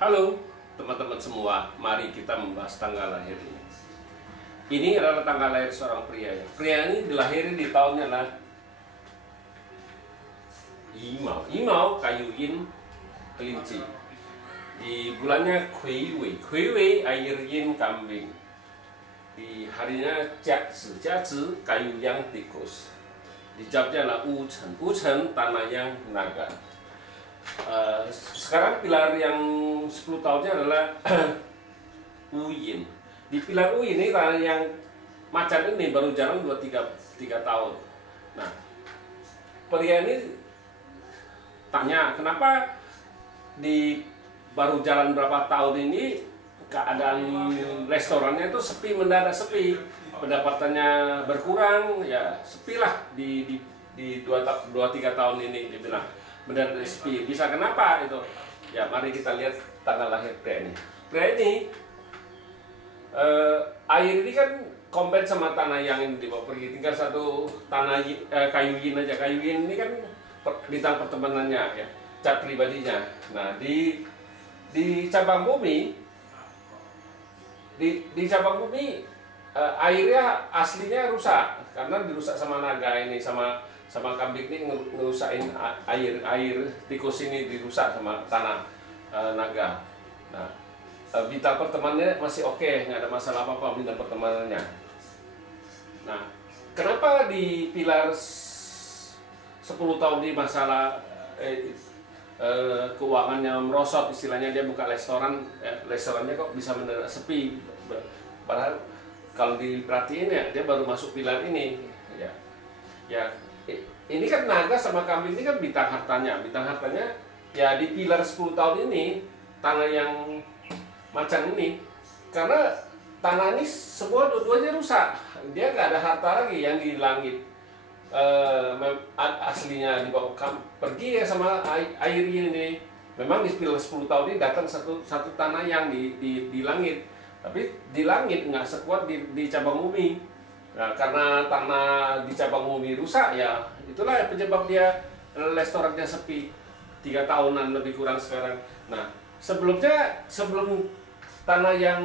Halo teman-teman semua, mari kita membahas tanggal lahir ini. Ini adalah tanggal lahir seorang pria. Pria ini dilahiri di tahunnya lah Imau, kayu yin, kelinci. Di bulannya Kuiwei, air yin, kambing. Di harinya Jiazi, kayu yang, tikus. Di jamnya lah Wuchen, tanah yang, naga. Sekarang pilar yang 10 tahunnya adalah Uyin. Di pilar Uyin ini tanah yang macan ini baru jalan 2-3 tahun. Nah, pria ini tanya kenapa di baru jalan berapa tahun ini keadaan restorannya itu sepi, mendadak sepi, pendapatannya berkurang, ya sepilah di 2-3 tahun ini, dia bilang mendadak sepi. Bisa kenapa itu? Ya mari kita lihat tanggal lahir pria ini. Pria ini air ini kan kompet sama tanah yang ini dibawa pergi, tinggal satu tanah kayu yin aja. Kayu yin ini kan bintang pertemanannya, ya, cat pribadinya. Nah di cabang bumi, di cabang bumi airnya aslinya rusak karena dirusak sama naga ini, sama kambing ini ngerusakin air tikus ini, dirusak sama tanah naga. Nah, bintang pertemanannya masih oke, nggak ada masalah apa-apa bintang pertemanannya. Nah, kenapa di pilar 10 tahun di masalah keuangannya merosot, istilahnya dia buka restoran, restorannya kok bisa mendadak sepi, padahal kalau diperhatiin ya dia baru masuk pilar ini, ya ini kan naga sama kambing ini kan bintang hartanya ya di pilar 10 tahun ini tanah yang macan ini, karena tanah ini semua dua-duanya rusak, dia nggak ada harta lagi yang di langit. Aslinya dibawa pergi ya sama air ini. Memang di pilar 10 tahun ini datang satu tanah yang di langit, tapi di langit nggak sekuat di cabang bumi. Nah, karena tanah di cabang bumi rusak, ya itulah penyebab dia restorannya sepi 3 tahunan lebih kurang sekarang. Nah, sebelum tanah yang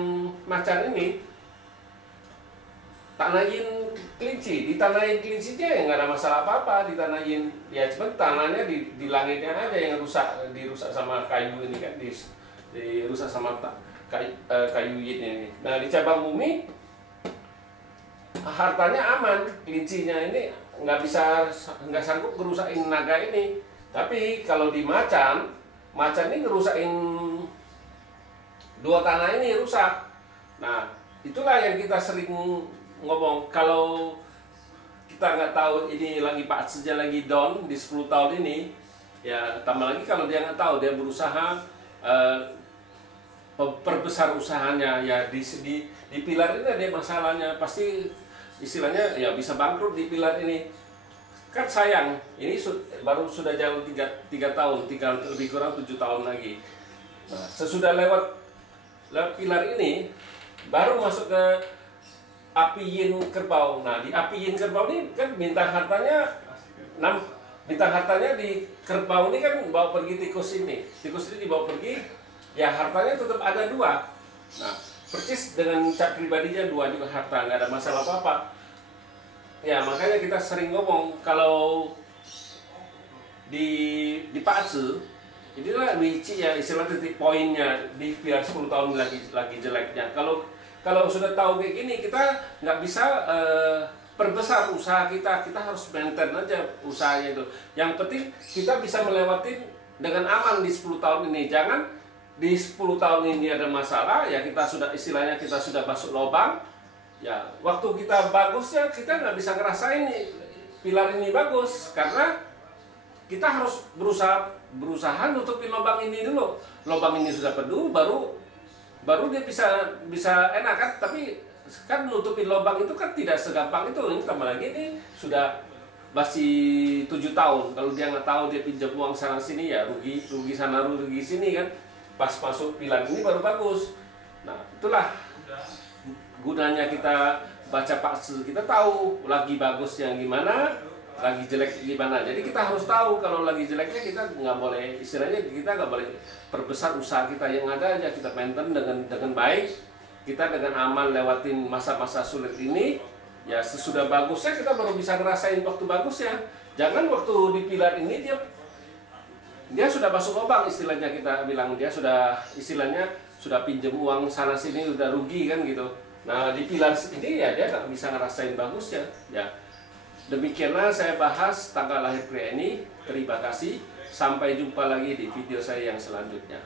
macan ini, tanah yin kelinci. Di tanah yin kelincinya ya nggak ada masalah apa-apa di tanah yin, ya cuma tanahnya di langitnya aja yang dirusak sama kayu ini kan, dirusak sama kayu yin ini. Nah, di cabang bumi hartanya aman, kelincinya ini nggak sanggup ngerusakin naga ini. Tapi kalau di macan ini ngerusakin dua tanah ini rusak. Nah, itulah yang kita sering ngomong, kalau kita nggak tahu ini lagi Pak saja lagi down di 10 tahun ini, ya tambah lagi kalau dia nggak tahu, dia berusaha perbesar usahanya, ya di pilar ini ada masalahnya, pasti istilahnya ya bisa bangkrut di pilar ini. Kan sayang, ini baru sudah jalan 3 tahun, lebih kurang 7 tahun lagi. Nah, sesudah lewat pilar ini baru masuk ke api yin kerbau. Nah, di api yin kerbau ini kan bintang hartanya di kerbau ini kan bawa pergi tikus ini dibawa pergi, ya hartanya tetap ada 2. Nah, persis dengan cat pribadinya 2 juga harta, nggak ada masalah apa-apa. Ya makanya kita sering ngomong kalau di Pazi, inilah Michi ya istilah titik poinnya di pilar 10 tahun lagi jeleknya. Kalau sudah tahu kayak gini, kita nggak bisa perbesar usaha kita harus maintain aja usahanya itu. Yang penting kita bisa melewati dengan aman di 10 tahun ini. Jangan di 10 tahun ini ada masalah, ya kita sudah istilahnya kita sudah masuk lubang, ya waktu kita bagusnya kita nggak bisa ngerasain pilar ini bagus, karena kita harus berusaha nutupin lubang ini dulu. Lubang ini sudah penuh, baru dia bisa enak kan. Tapi kan nutupin lubang itu kan tidak segampang itu. Ini tambah lagi ini sudah masih 7 tahun. Kalau dia nggak tahu, dia pinjam uang sana sini, ya rugi sana rugi sini kan. Pas masuk pilar ini baru bagus. Nah, itulah gunanya kita baca Pazi, kita tahu lagi bagus yang gimana, lagi jelek gimana. Jadi kita harus tahu kalau lagi jeleknya kita nggak boleh, istilahnya kita nggak boleh perbesar usaha kita yang ada aja, kita maintain dengan baik, kita dengan aman lewatin masa-masa sulit ini. Ya sesudah bagusnya kita baru bisa ngerasain waktu bagusnya. Jangan waktu di pilar ini dia sudah masuk lubang, istilahnya kita bilang, dia sudah istilahnya sudah pinjam uang sana sini udah rugi kan gitu. Nah di pilar ini ya dia nggak bisa ngerasain bagusnya. Ya demikianlah saya bahas tanggal lahir pria ini. Terima kasih. Sampai jumpa lagi di video saya yang selanjutnya.